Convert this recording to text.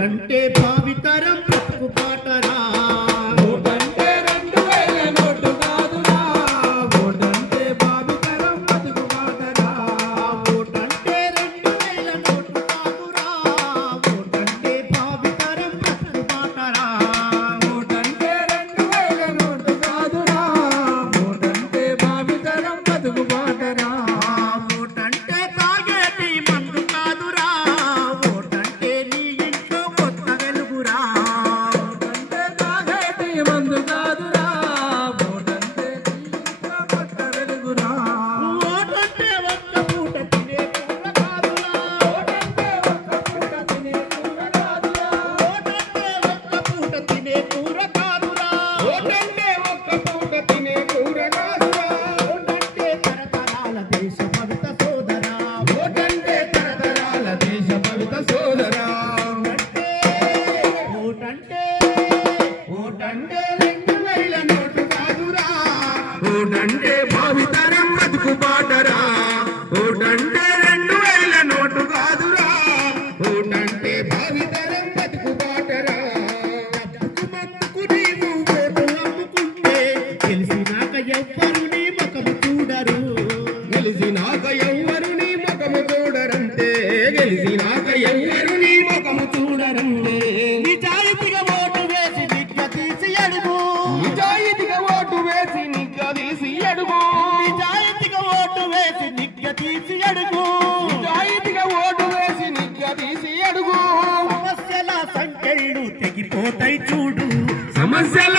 ఓటంటే భావితరం బ్రతుకు బాటరా ఓటంటే 2000 నోటు కాదురా ఓటంటే భావితరం బ్రతుకు బాటరా ఓటంటే 2000 నోటు కాదురా ఓటంటే భావితరం బ్రతుకు బాటరా ఓటంటే 2000 నోటు కాదురా ఓటంటే భావితరం బ్రతుకు బాటరా ఓటంటే తాగేటి మందు కాదురా ఓటంటే నీ ఇంట్లో కొత్త వెలుగురా ఓటంటే తాగేటి మందు కాదురా ఓటంటే నీ ఇంట్లో కొత్త వెలుగురా ఓటంటే ఒక్క పూట తినే కూర కాదురా ఓటంటే ఒక్క పూట తినే కూర కాదురా ఓటంటే ఒక్క పూట తినే కూర కాదురా ఓటంటే ఒక్క పూట తినే కూర కాదురా ఓటంటే తరతరాల దేశ భవిత సోదరా ఓటంటే తరతరాల దేశ భవిత సోదరా ఓటంటే 2000 నోటు కాదురా ఓటంటే భావితరం బతుకు బాటరా ఓటంటే 2000 నోటు కాదురా ఓటంటే భావితరం బతుకు బాటరా మత్తుకు నీవు ఓటు అమ్ముకుంటే గెలిసినాక ఎవ్వరు నీ ముఖము చూడరు గెలిసినాక ఎవ్వరు నీ ముఖము చూడరంటే గెలిసినాక ఎవ్వరు నీ ముఖము చూడరంటే నిజాయితీగా ఓటు వేసి నిగ్గ తీసి అడుగు నిజాయితీగా ఓటు వేసి నిగ్గ తీసి అడుగు నిజాయితీగా ఓటు వేసి నిగ్గ తీసి అడుగు నిజాయితీగా ఓటు వేసి నిగ్గ తీసి అడుగు సమస్యల సంఖ్యలు తెగిపోతాయి చూడు సమస్యల